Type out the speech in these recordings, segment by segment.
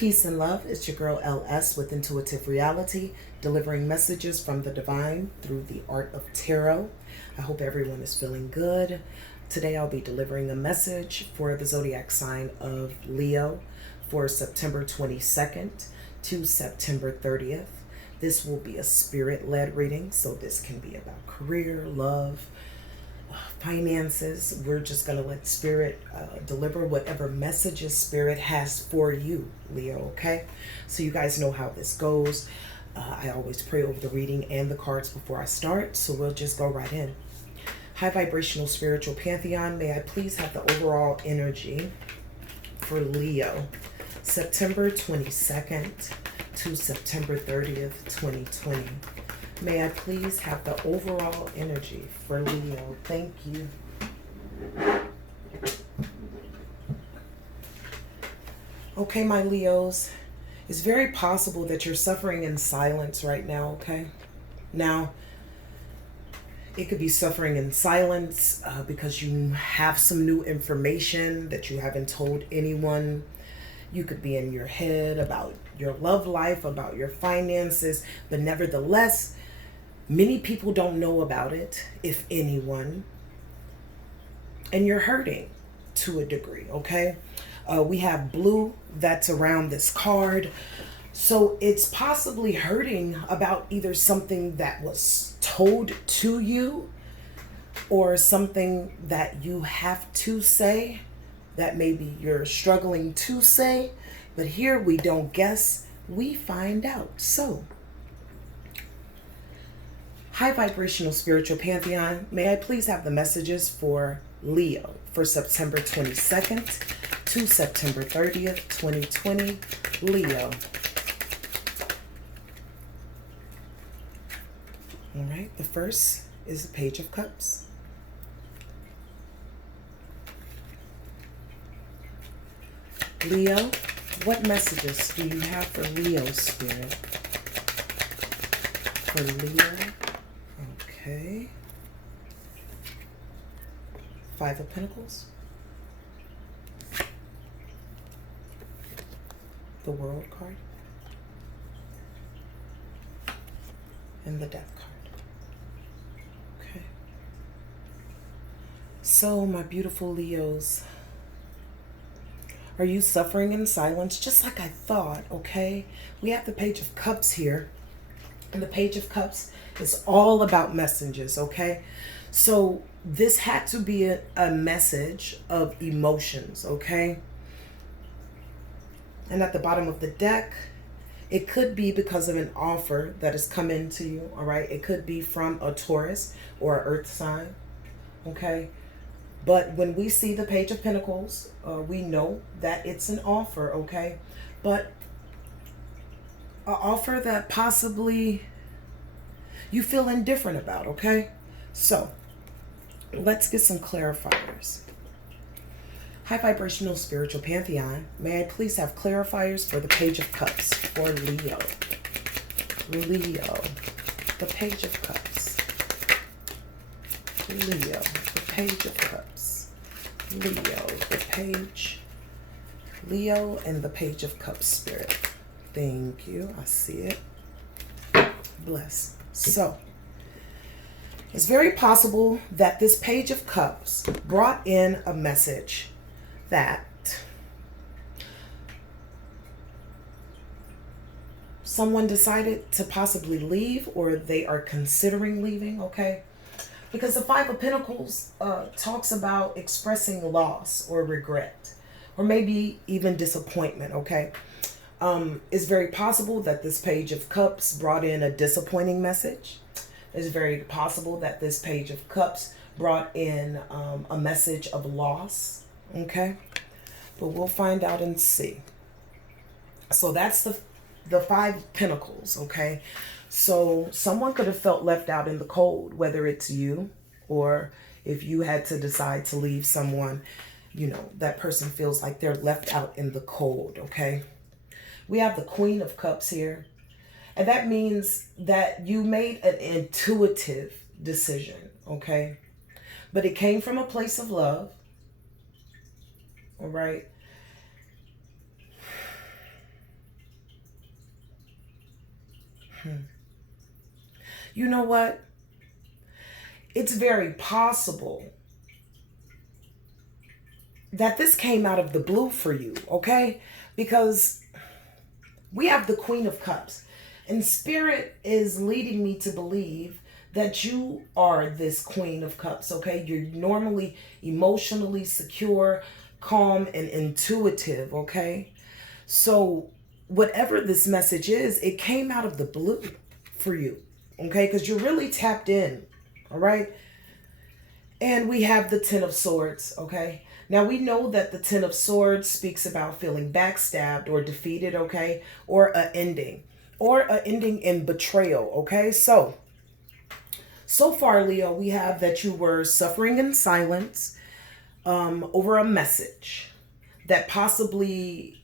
Peace and love. It's your girl LS with Intuitive Reality, delivering messages from the divine through the art of tarot. I hope everyone is feeling good. Today I'll be delivering a message for the zodiac sign of Leo for September 22nd to September 30th. This will be a spirit-led reading, so this can be about career, love, finances. We're just going to let spirit deliver whatever messages spirit has for you, Leo, okay? So you guys know how this goes. I always pray over the reading and the cards before I start, so we'll just go right in. High vibrational spiritual pantheon, may I please have the overall energy for Leo, September 22nd to September 30th, 2020. May I please have the overall energy for Leo? Thank you. Okay, my Leos, it's very possible that you're suffering in silence right now, okay? Now, it could be suffering in silence because you have some new information that you haven't told anyone. You could be in your head about your love life, about your finances, but nevertheless, many people don't know about it, if anyone, and you're hurting to a degree, okay? We have blue that's around this card, so it's possibly hurting about either something that was told to you or something that you have to say that maybe you're struggling to say, but here we don't guess, we find out. So, high vibrational spiritual pantheon, may I please have the messages for Leo for September 22nd to September 30th, 2020. Leo. All right, the first is the Page of Cups. Leo, what messages do you have for Leo, Spirit? For Leo. Okay. Five of Pentacles. The World card. And the Death card. Okay. So, my beautiful Leos, are you suffering in silence? Just like I thought, okay? We have the Page of Cups here. And the Page of Cups is all about messages, okay? So this had to be a message of emotions, okay? And at the bottom of the deck, it could be because of an offer that has come into you, all right? It could be from a Taurus or an Earth sign, okay? But when we see the Page of Pentacles, we know that it's an offer, okay? But an offer that possibly you feel indifferent about, okay? So, let's get some clarifiers. High vibrational spiritual pantheon, may I please have clarifiers for the Page of Cups for Leo? Leo, the Page of Cups. Leo, the Page of Cups. Leo, the Page. Leo and the Page of Cups, Spirit. Thank you. I see it. Bless. So, it's very possible that this Page of Cups brought in a message that someone decided to possibly leave or they are considering leaving, okay? Because the Five of Pentacles talks about expressing loss or regret or maybe even disappointment, okay? It's very possible that this Page of Cups brought in a disappointing message. It's very possible that this Page of Cups brought in a message of loss, okay? But we'll find out and see. So that's the Five of Pentacles, okay? So someone could have felt left out in the cold, whether it's you or if you had to decide to leave someone, you know, that person feels like they're left out in the cold, okay? We have the Queen of Cups here. And that means that you made an intuitive decision, okay? But it came from a place of love, all right? You know what? It's very possible that this came out of the blue for you, okay? Because we have the Queen of Cups, and Spirit is leading me to believe that you are this Queen of Cups, okay? You're normally emotionally secure, calm, and intuitive, okay? So whatever this message is, it came out of the blue for you, okay? Because you're really tapped in, all right? And we have the Ten of Swords, okay? Now we know that the Ten of Swords speaks about feeling backstabbed or defeated, okay? Or a ending. Or a ending in betrayal, okay? So far, Leo, we have that you were suffering in silence over a message that possibly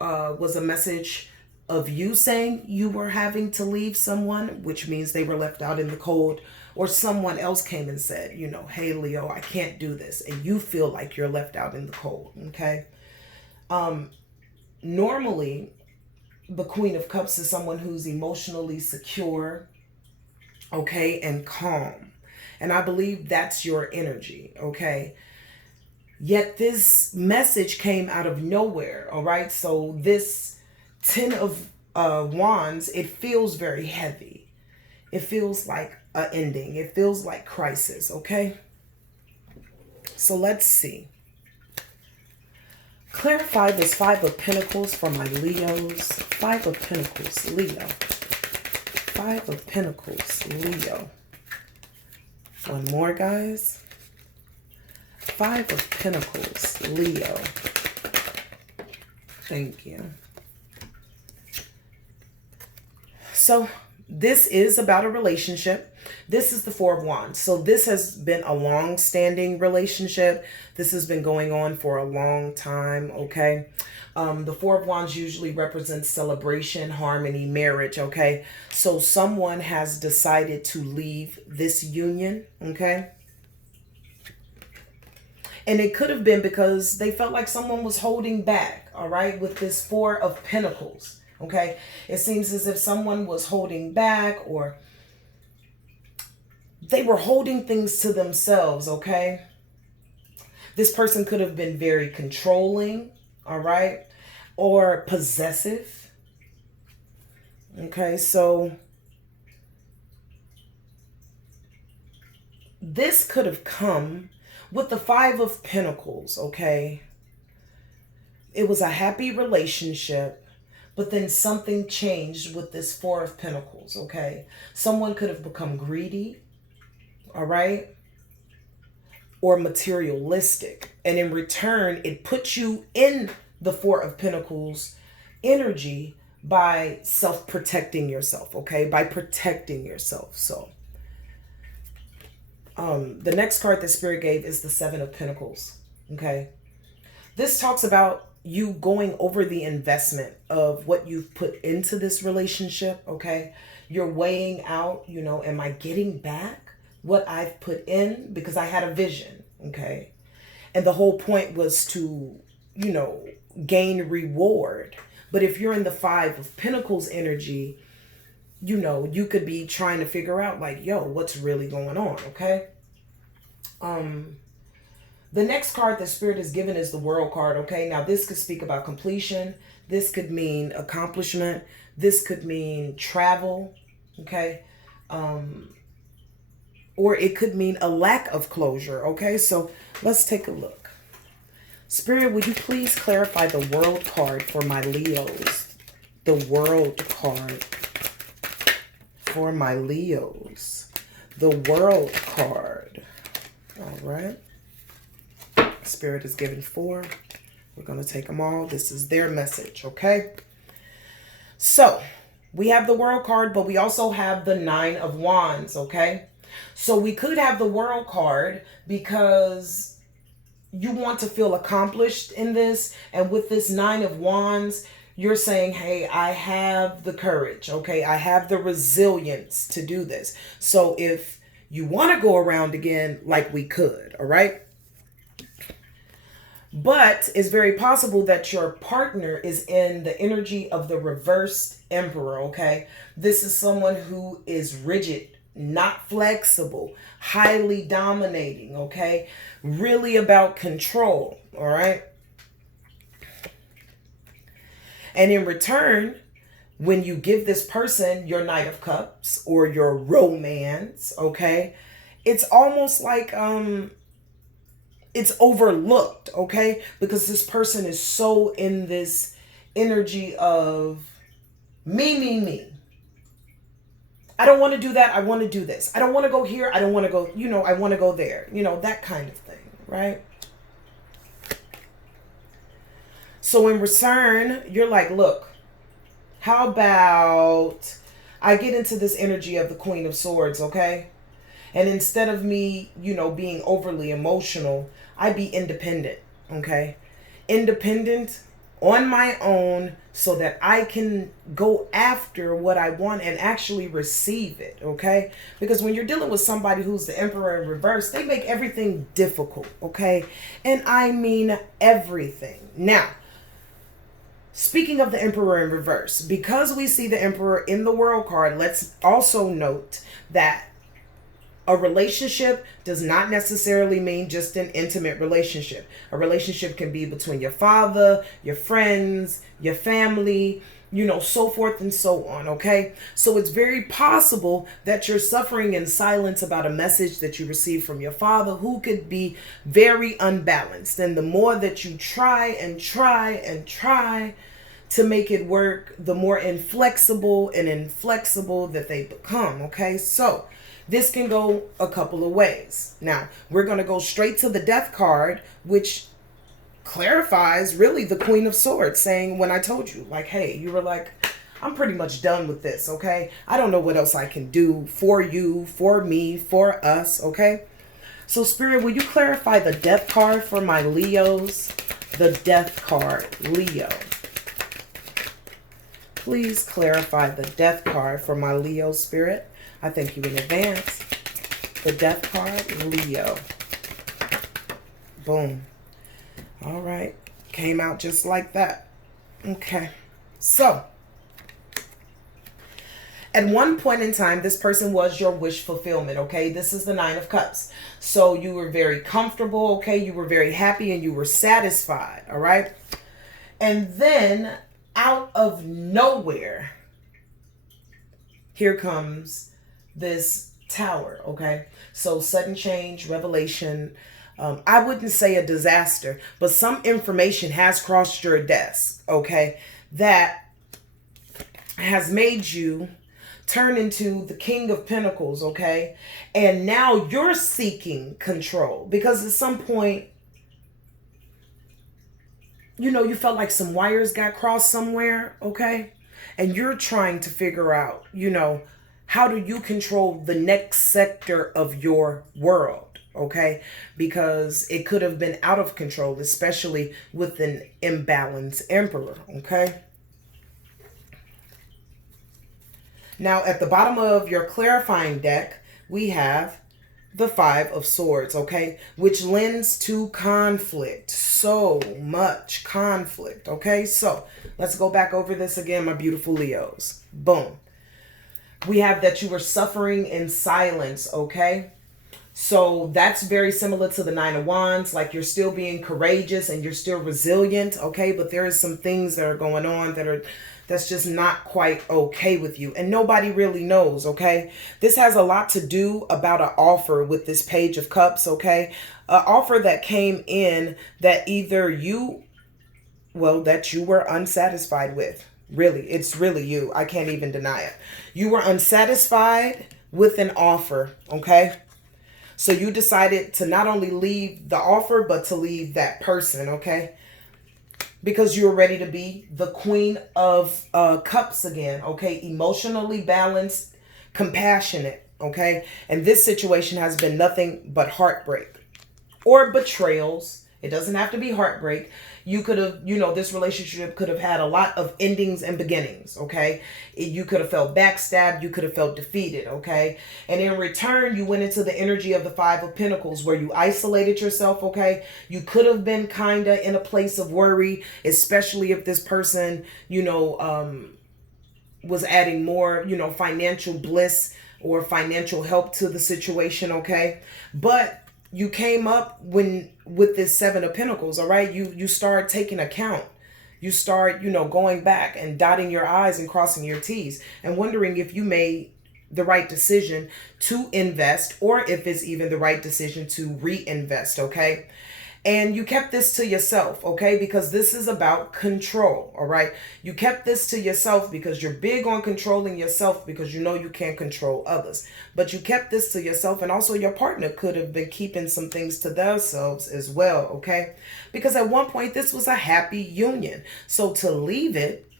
was a message of you saying you were having to leave someone, which means they were left out in the cold, or someone else came and said, you know, hey, Leo, I can't do this. And you feel like you're left out in the cold, okay? Normally, the Queen of Cups is someone who's emotionally secure, okay, and calm. And I believe that's your energy, okay? Yet this message came out of nowhere, all right? So this Ten of Wands, it feels very heavy. It feels like an ending. It feels like crisis, okay? So let's see. Clarify this Five of Pentacles for my Leos. Five of Pentacles, Leo. Five of Pentacles, Leo. One more, guys. Five of Pentacles, Leo. Thank you. So this is about a relationship. This is the Four of Wands. So this has been a long-standing relationship. This has been going on for a long time, okay? The Four of Wands usually represents celebration, harmony, marriage, okay? So someone has decided to leave this union, okay? And it could have been because they felt like someone was holding back, all right, with this Four of Pentacles, okay? It seems as if someone was holding back, or they were holding things to themselves, okay? This person could have been very controlling, all right, or possessive, okay? So this could have come with the Five of Pentacles, okay? It was a happy relationship, but then something changed with this Four of Pentacles, okay? Someone could have become greedy, all right? Or materialistic. And in return, it puts you in the Four of Pentacles energy by self-protecting yourself, okay? By protecting yourself. So the next card that Spirit gave is the Seven of Pentacles, okay? This talks about you going over the investment of what you've put into this relationship, okay? You're weighing out, you know, am I getting back what I've put in? Because I had a vision, okay? And the whole point was to, you know, gain reward. But if you're in the Five of Pentacles energy, you know, you could be trying to figure out like, yo, what's really going on, okay? The next card that Spirit is given is the World card, okay? Now, this could speak about completion. This could mean accomplishment. This could mean travel, okay? Or it could mean a lack of closure, okay? So let's take a look. Spirit, would you please clarify the World card for my Leos? The World card for my Leos. The World card. All right. Spirit is given 4. We're going to take them all. This is their message, okay? So we have the World card, but we also have the Nine of Wands, okay? So we could have the World card because you want to feel accomplished in this. And with this Nine of Wands, you're saying, hey, I have the courage, okay? I have the resilience to do this. So if you want to go around again, like we could, all right? But it's very possible that your partner is in the energy of the reversed emperor, okay? This is someone who is rigid, not flexible, highly dominating, okay? Really about control, all right? And in return, when you give this person your Knight of Cups or your romance, okay, it's almost like it's overlooked, okay? Because this person is so in this energy of me. I don't want to do that. I want to do this. I don't want to go here. I don't want to go, I want to go there. That kind of thing, right? So in return, you're like, look, how about I get into this energy of the Queen of Swords, okay? And instead of me, being overly emotional, I be independent, okay? Independent on my own so that I can go after what I want and actually receive it, okay? Because when you're dealing with somebody who's the Emperor in reverse, they make everything difficult, okay? And I mean everything. Now, speaking of the Emperor in reverse, because we see the Emperor in the World card, let's also note that a relationship does not necessarily mean just an intimate relationship. A relationship can be between your father, your friends, your family, so forth and so on, okay? So it's very possible that you're suffering in silence about a message that you received from your father who could be very unbalanced. And the more that you try and try to make it work, the more inflexible that they become, okay? So this can go a couple of ways. Now, we're going to go straight to the Death card, which clarifies really the Queen of Swords, saying when I told you, like, hey, you were like, I'm pretty much done with this, okay? I don't know what else I can do for you, for me, for us, okay? So, Spirit, will you clarify the Death card for my Leos? The Death card, Leo. Please clarify the Death card for my Leo, Spirit. I thank you in advance. The Death card, Leo. Boom. All right. Came out just like that. Okay. So, at one point in time, this person was your wish fulfillment, okay? This is the Nine of Cups. So, you were very comfortable, okay? You were very happy and you were satisfied, all right? And then, out of nowhere, here comes this Tower, okay? So sudden change, revelation. I wouldn't say a disaster, but some information has crossed your desk, okay? That has made you turn into the King of Pentacles, okay? And now you're seeking control because at some point, you felt like some wires got crossed somewhere, okay? And you're trying to figure out, how do you control the next sector of your world, okay? Because it could have been out of control, especially with an imbalanced emperor, okay? Now, at the bottom of your clarifying deck, we have the Five of Swords, okay? Which lends to conflict. So much conflict, okay? So, let's go back over this again, my beautiful Leos. Boom. We have that you were suffering in silence, okay? So that's very similar to the Nine of Wands. Like you're still being courageous and you're still resilient, okay? But there is some things that are going on that's just not quite okay with you. And nobody really knows, okay? This has a lot to do about an offer with this Page of Cups, okay? An offer that came in that either that you were unsatisfied with. Really, it's really you. I can't even deny it. You were unsatisfied with an offer, okay? So you decided to not only leave the offer, but to leave that person, okay? Because you were ready to be the Queen of Cups again, okay? Emotionally balanced, compassionate, okay? And this situation has been nothing but heartbreak or betrayals It doesn't have to be heartbreak. You could have, this relationship could have had a lot of endings and beginnings, okay? You could have felt backstabbed. You could have felt defeated, okay? And in return, you went into the energy of the Five of Pentacles where you isolated yourself, okay? You could have been kind of in a place of worry, especially if this person, was adding more, financial bliss or financial help to the situation, okay? But you came up with this Seven of Pentacles, all right? You start taking account. You start, going back and dotting your I's and crossing your T's and wondering if you made the right decision to invest or if it's even the right decision to reinvest, okay? And you kept this to yourself, okay? Because this is about control, all right? You kept this to yourself because you're big on controlling yourself because you can't control others. But you kept this to yourself, and also your partner could have been keeping some things to themselves as well, okay? Because at one point, this was a happy union. So to leave it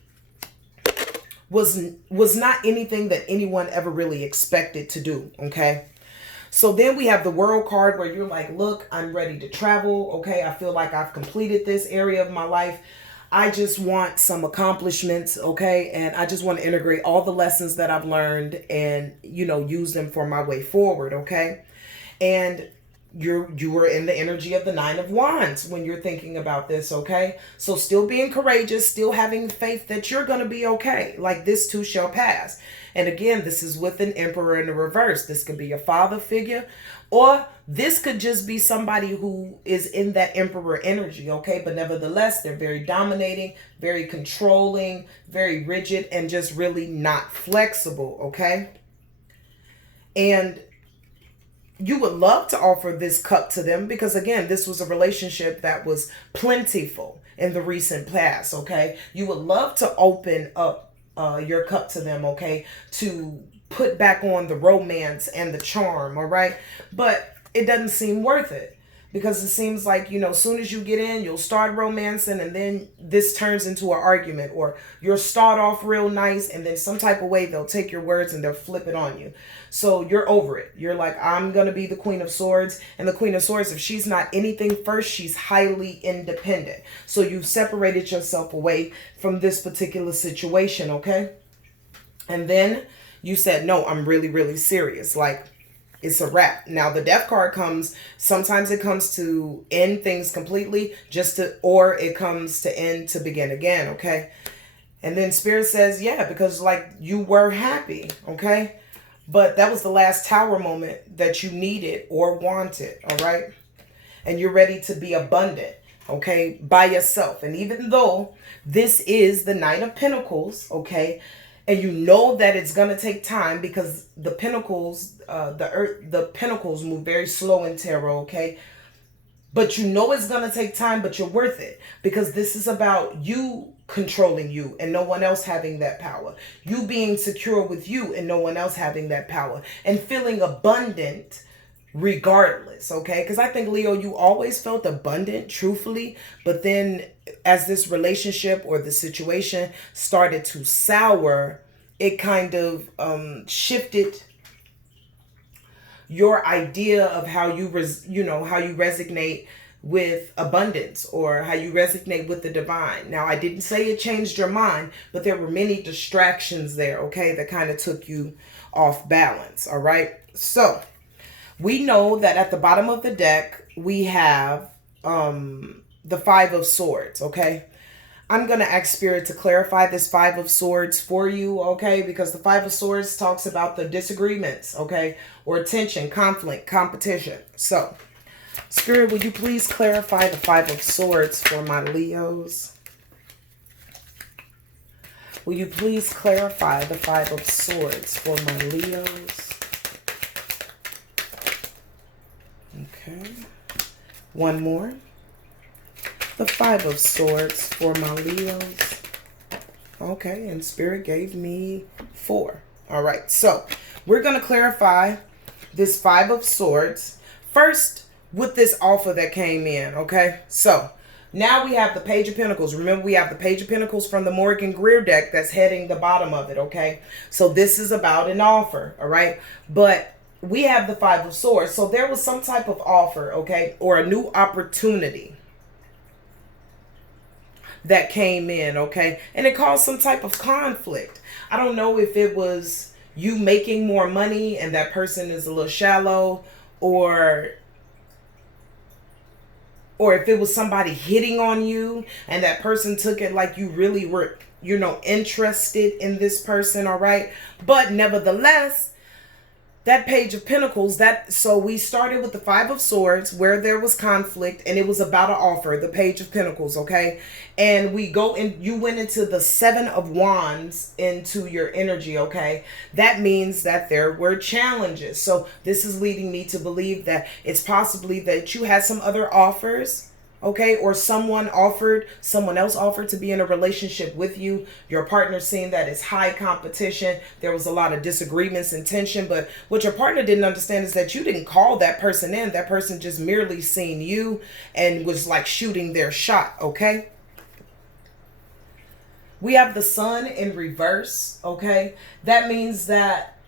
was not anything that anyone ever really expected to do, okay? So then we have the World card where you're like, look, I'm ready to travel. Okay, I feel like I've completed this area of my life. I just want some accomplishments. Okay, and I just want to integrate all the lessons that I've learned and, use them for my way forward. Okay, and you were in the energy of the Nine of Wands when you're thinking about this, okay? So still being courageous, still having faith that you're going to be okay. Like this too shall pass. And again, this is with an Emperor in the reverse. This could be a father figure, or this could just be somebody who is in that Emperor energy, okay? But nevertheless, they're very dominating, very controlling, very rigid, and just really not flexible, okay? And you would love to offer this cup to them because, again, this was a relationship that was plentiful in the recent past, okay? You would love to open up your cup to them, okay? To put back on the romance and the charm, all right? But it doesn't seem worth it because it seems like, as soon as you get in, you'll start romancing and then this turns into an argument, or you'll start off real nice and then some type of way they'll take your words and they'll flip it on you. So you're over it. You're like, I'm going to be the Queen of Swords. And the Queen of Swords, if she's not anything first, she's highly independent. So you've separated yourself away from this particular situation, okay? And then you said, no, I'm really, really serious. Like, it's a wrap. Now, the Death card comes, sometimes it comes to end things completely, or it comes to end to begin again, okay? And then Spirit says, yeah, because like you were happy, okay? But that was the last Tower moment that you needed or wanted, all right? And you're ready to be abundant, okay, by yourself. And even though this is the Knight of Pentacles, okay, and you know that it's going to take time because the Pentacles, the Pentacles move very slow in tarot, okay? But you know it's going to take time, but you're worth it because this is about you controlling you and no one else having that power. You being secure with you and no one else having that power. And feeling abundant regardless, okay? Because I think, Leo, you always felt abundant, truthfully. But then as this relationship or the situation started to sour, it kind of shifted your idea of how you resonate with abundance or how you resonate with the divine. Now, I didn't say it changed your mind, but there were many distractions there, okay, that kind of took you off balance, all right? So we know that at the bottom of the deck, we have the Five of Swords, okay? I'm going to ask Spirit to clarify this Five of Swords for you, okay? Because the Five of Swords talks about the disagreements, okay? Or tension, conflict, competition. So, Spirit, would you please clarify the Five of Swords for my Leos? Will you please clarify the Five of Swords for my Leos? Okay. One more. The Five of Swords for my Leos. Okay, and Spirit gave me 4. All right, so we're going to clarify this Five of Swords first with this offer that came in, okay? So now we have the Page of Pentacles. Remember, we have the Page of Pentacles from the Morgan Greer deck that's heading the bottom of it, okay? So this is about an offer, all right? But we have the Five of Swords. So there was some type of offer, okay? Or a new opportunity, that came in, okay? And it caused some type of conflict. I don't know if it was you making more money and that person is a little shallow, or if it was somebody hitting on you and that person took it like you really were, interested in this person, all right? But nevertheless, that Page of Pentacles, so we started with the Five of Swords where there was conflict and it was about an offer, the Page of Pentacles, okay? And you went into the Seven of Wands into your energy, okay? That means that there were challenges. So this is leading me to believe that it's possibly that you had some other offers, okay, or someone else offered to be in a relationship with you. Your partner seeing that it's high competition. There was a lot of disagreements and tension, but what your partner didn't understand is that you didn't call that person in. That person just merely seen you and was like shooting their shot, okay? We have the Sun in reverse, okay? That means that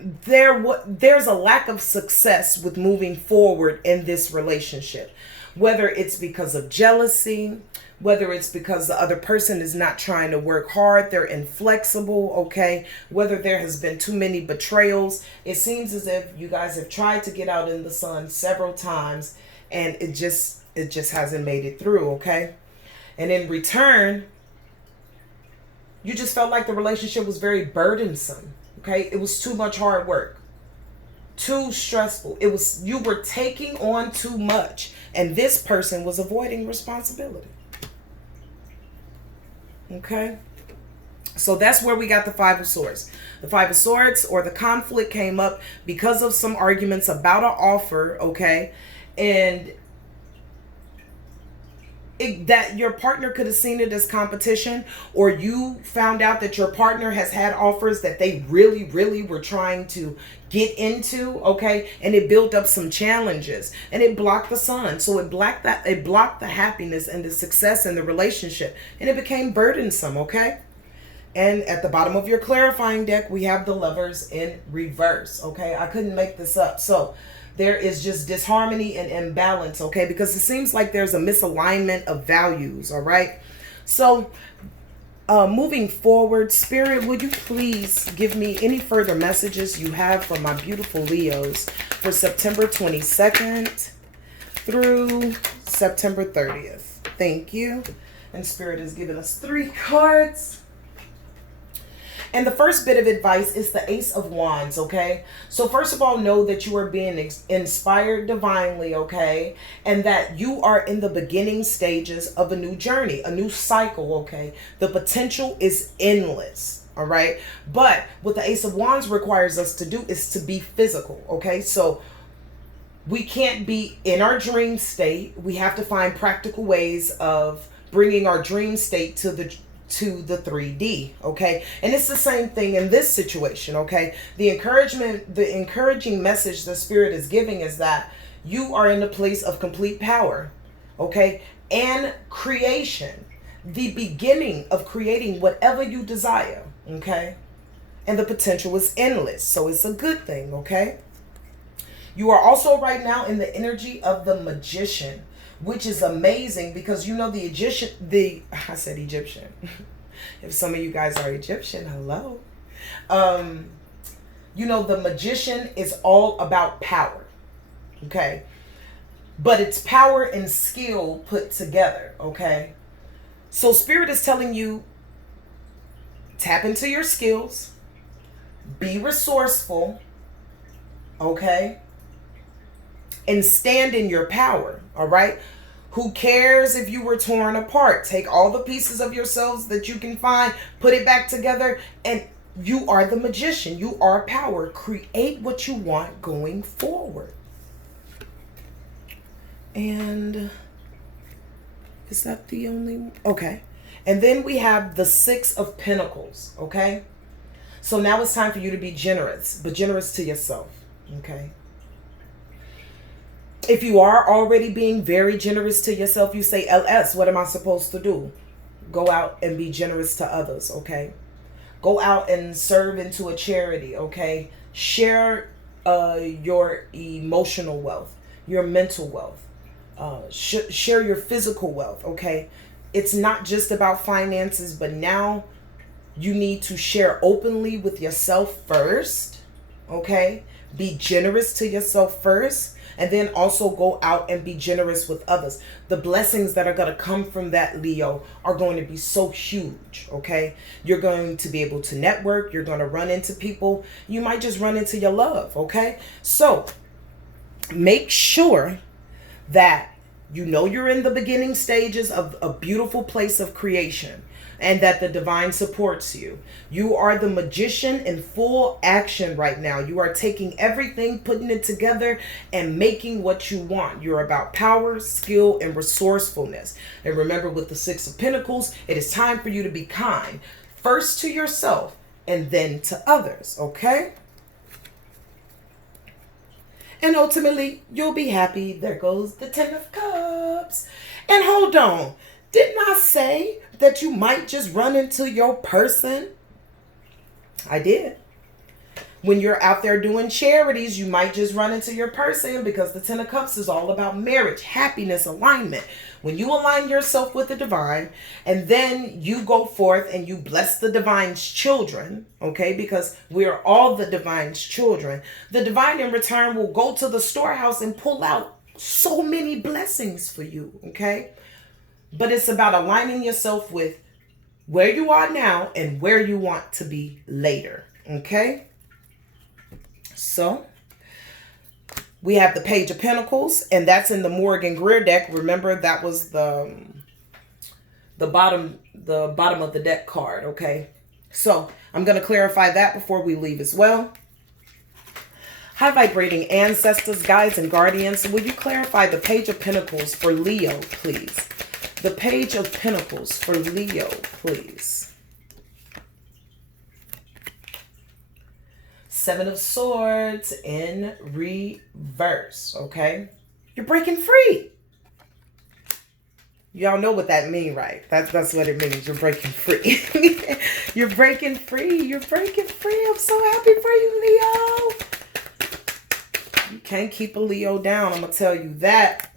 there's a lack of success with moving forward in this relationship. Whether it's because of jealousy, whether it's because the other person is not trying to work hard, they're inflexible, okay? Whether there has been too many betrayals. It seems as if you guys have tried to get out in the sun several times and it just hasn't made it through, okay? And in return, you just felt like the relationship was very burdensome, okay? It was too much hard work. Too stressful. You were taking on too much, and this person was avoiding responsibility. Okay? So that's where we got the Five of Swords. The Five of Swords, or the conflict, came up because of some arguments about an offer, okay? And that your partner could have seen it as competition, or you found out that your partner has had offers that they really, really were trying to get into, okay? And it built up some challenges and it blocked the sun. So it blocked the happiness and the success in the relationship, and it became burdensome, okay? And at the bottom of your clarifying deck, we have the Lovers in reverse, okay? I couldn't make this up. So there is just disharmony and imbalance, okay? Because it seems like there's a misalignment of values, all right? So moving forward, Spirit, would you please give me any further messages you have for my beautiful Leos for September 22nd through September 30th? Thank you. And Spirit has given us 3 cards. And the first bit of advice is the Ace of Wands, okay? So first of all, know that you are being inspired divinely, okay? And that you are in the beginning stages of a new journey, a new cycle, okay? The potential is endless, all right? But what the Ace of Wands requires us to do is to be physical, okay? So we can't be in our dream state. We have to find practical ways of bringing our dream state to the 3D, okay? And it's the same thing in this situation, okay? The encouraging message the Spirit is giving is that you are in a place of complete power, okay? And creation, the beginning of creating whatever you desire, okay? And the potential is endless, so it's a good thing, okay? You are also right now in the energy of the Magician, which is amazing because you know I said Egyptian. If some of you guys are Egyptian, hello. You know, the Magician is all about power, okay? But it's power and skill put together, okay? So Spirit is telling you, tap into your skills, be resourceful, okay? And stand in your power, all right? Who cares if you were torn apart? Take all the pieces of yourselves that you can find, put it back together, and you are the Magician. You are power. Create what you want going forward. And is that the only? Okay. And then we have the Six of Pentacles, okay? So now it's time for you to be generous, but generous to yourself, okay? If you are already being very generous to yourself, you say, LS, what am I supposed to do? Go out and be generous to others, okay? Go out and serve into a charity, okay? Share your emotional wealth, your mental wealth. Share your physical wealth, okay? It's not just about finances, but now you need to share openly with yourself first. Okay? Be generous to yourself first, and then also go out and be generous with others. The blessings that are going to come from that, Leo, are going to be so huge. Okay? You're going to be able to network. You're going to run into people. You might just run into your love. Okay? So make sure that you know you're in the beginning stages of a beautiful place of creation, and that the divine supports you. You are the magician in full action right now. You are taking everything, putting it together, and making what you want. You're about power, skill, and resourcefulness. And remember, with the Six of Pentacles, it is time for you to be kind. First to yourself, and then to others, okay? And ultimately, you'll be happy. There goes the Ten of Cups. And hold on. Didn't I say that you might just run into your person? I did. When you're out there doing charities, you might just run into your person, because the Ten of Cups is all about marriage, happiness, alignment. When you align yourself with the divine, and then you go forth and you bless the divine's children, okay, because we are all the divine's children, the divine in return will go to the storehouse and pull out so many blessings for you, okay? But it's about aligning yourself with where you are now and where you want to be later, okay? So we have the Page of Pentacles, and that's in the Morgan Greer deck. Remember, that was the bottom of the deck card, okay? So I'm going to clarify that before we leave as well. High vibrating ancestors, guides, and guardians, will you clarify the Page of Pentacles for Leo, please? The Page of Pentacles for Leo, please. Seven of Swords in reverse, okay? You're breaking free. Y'all know what that means, right? That's what it means. You're breaking free. You're breaking free. You're breaking free. I'm so happy for you, Leo. You can't keep a Leo down. I'm going to tell you that.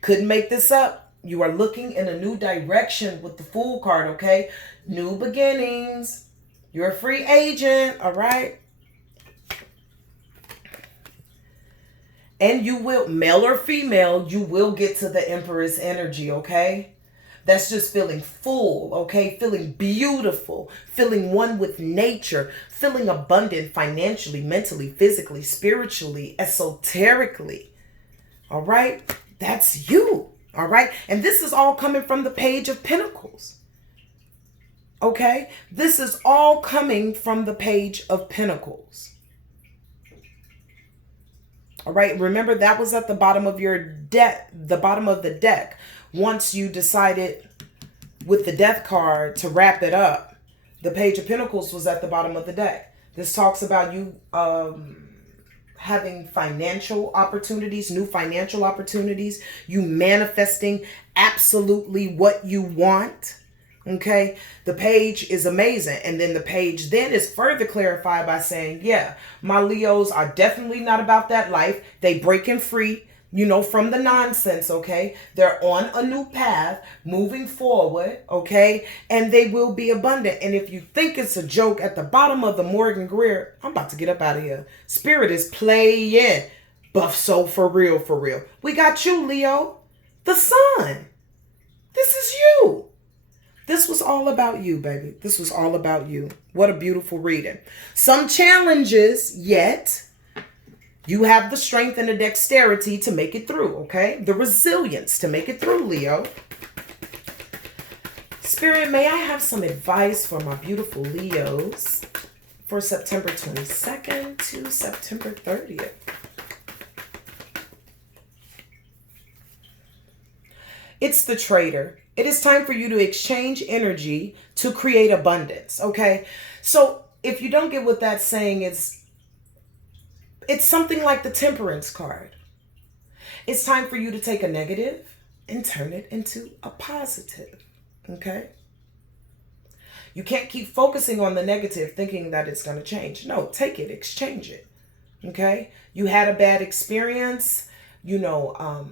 Couldn't make this up. You are looking in a new direction with the Fool card, okay? New beginnings. You're a free agent, all right? And you will, male or female, you will get to the Empress energy, okay? That's just feeling full, okay? Feeling beautiful, feeling one with nature, feeling abundant financially, mentally, physically, spiritually, esoterically, all right? That's you, all right? And this is all coming from the Page of Pentacles, okay? This is all coming from the Page of Pentacles. All right, remember that was at the bottom of your deck, the bottom of the deck. Once you decided with the Death card to wrap it up, the Page of Pentacles was at the bottom of the deck. This talks about you having financial opportunities, new financial opportunities, you manifesting absolutely what you want. Okay, the page is amazing. And then the page then is further clarified by saying, yeah, my Leos are definitely not about that life. They breaking free, you know, from the nonsense, okay? They're on a new path, moving forward, okay? And they will be abundant. And if you think it's a joke, at the bottom of the Morgan Greer, I'm about to get up out of here. Spirit is playing. Buff soul for real, for real. We got you, Leo, the sun. This is you. This was all about you, baby. This was all about you. What a beautiful reading. Some challenges, yet you have the strength and the dexterity to make it through, okay? The resilience to make it through, Leo. Spirit, may I have some advice for my beautiful Leos for September 22nd to September 30th? It's the Trader. It is time for you to exchange energy to create abundance, okay? So if you don't get what that's saying, it's something like the Temperance card. It's time for you to take a negative and turn it into a positive, okay? You can't keep focusing on the negative thinking that it's going to change. No, take it, exchange it, okay? You had a bad experience, you know,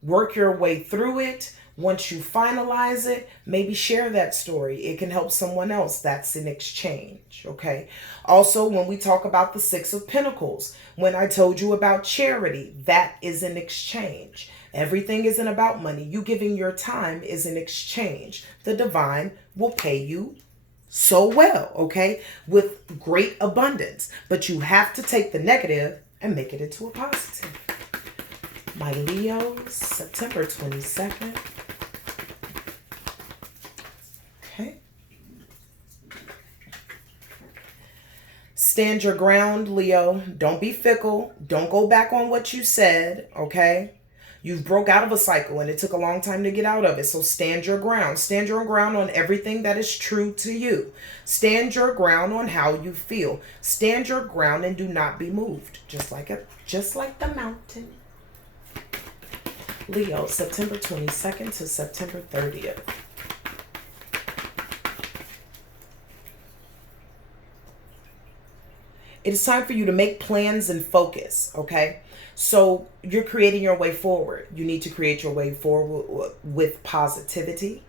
work your way through it. Once you finalize it, maybe share that story. It can help someone else. That's an exchange, okay? Also, when we talk about the Six of Pentacles, when I told you about charity, that is an exchange. Everything isn't about money. You giving your time is an exchange. The divine will pay you so well, okay? With great abundance. But you have to take the negative and make it into a positive. My Leos, September 22nd. Okay. Stand your ground, Leo. Don't be fickle. Don't go back on what you said, okay? You've broke out of a cycle and it took a long time to get out of it. So stand your ground. Stand your ground on everything that is true to you. Stand your ground on how you feel. Stand your ground and do not be moved. Just like the mountain. Leo, September 22nd to September 30th. It is time for you to make plans and focus, okay? So you're creating your way forward. You need to create your way forward with positivity.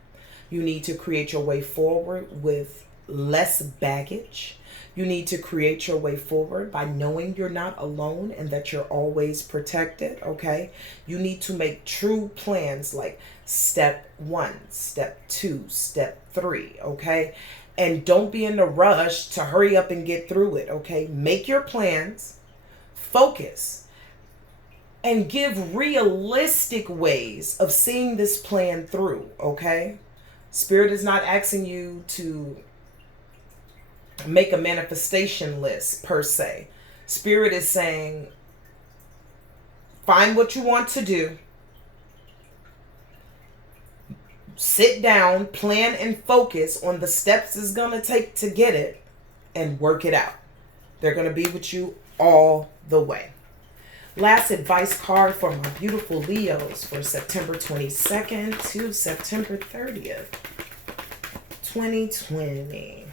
You need to create your way forward with less baggage. You need to create your way forward by knowing you're not alone and that you're always protected, okay? You need to make true plans like step 1, step 2, step 3, okay? And don't be in a rush to hurry up and get through it, okay? Make your plans, focus, and give realistic ways of seeing this plan through, okay? Spirit is not asking you to make a manifestation list per se. Spirit is saying, find what you want to do. Sit down, plan, and focus on the steps it's going to take to get it and work it out. They're going to be with you all the way. Last advice card for my beautiful Leos for September 22nd to September 30th, 2020.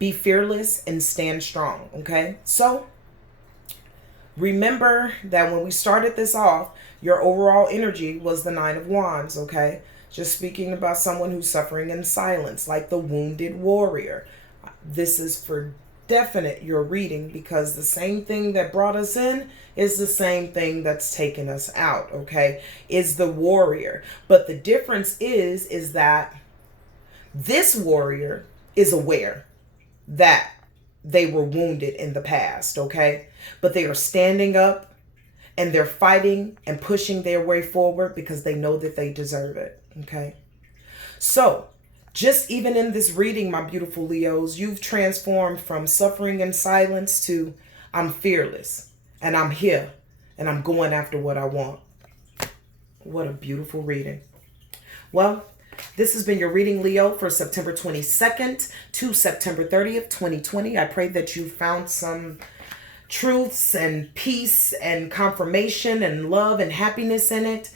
Be fearless and stand strong, okay? So, remember that when we started this off, your overall energy was the 9 of Wands, okay? Just speaking about someone who's suffering in silence, like the wounded warrior. This is for definite your reading because the same thing that brought us in is the same thing that's taken us out, okay? Is the warrior. But the difference is that this warrior is aware that they were wounded in the past, okay? But they are standing up and they're fighting and pushing their way forward because they know that they deserve it, okay? So, just even in this reading, my beautiful Leos, you've transformed from suffering in silence to I'm fearless and I'm here and I'm going after what I want. What a beautiful reading. Well, this has been your reading, Leo, for September 22nd to September 30th, 2020. I pray that you found some truths and peace and confirmation and love and happiness in it.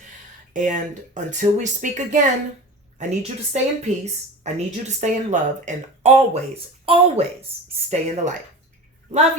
And until we speak again, I need you to stay in peace. I need you to stay in love and always, always stay in the light. Love you.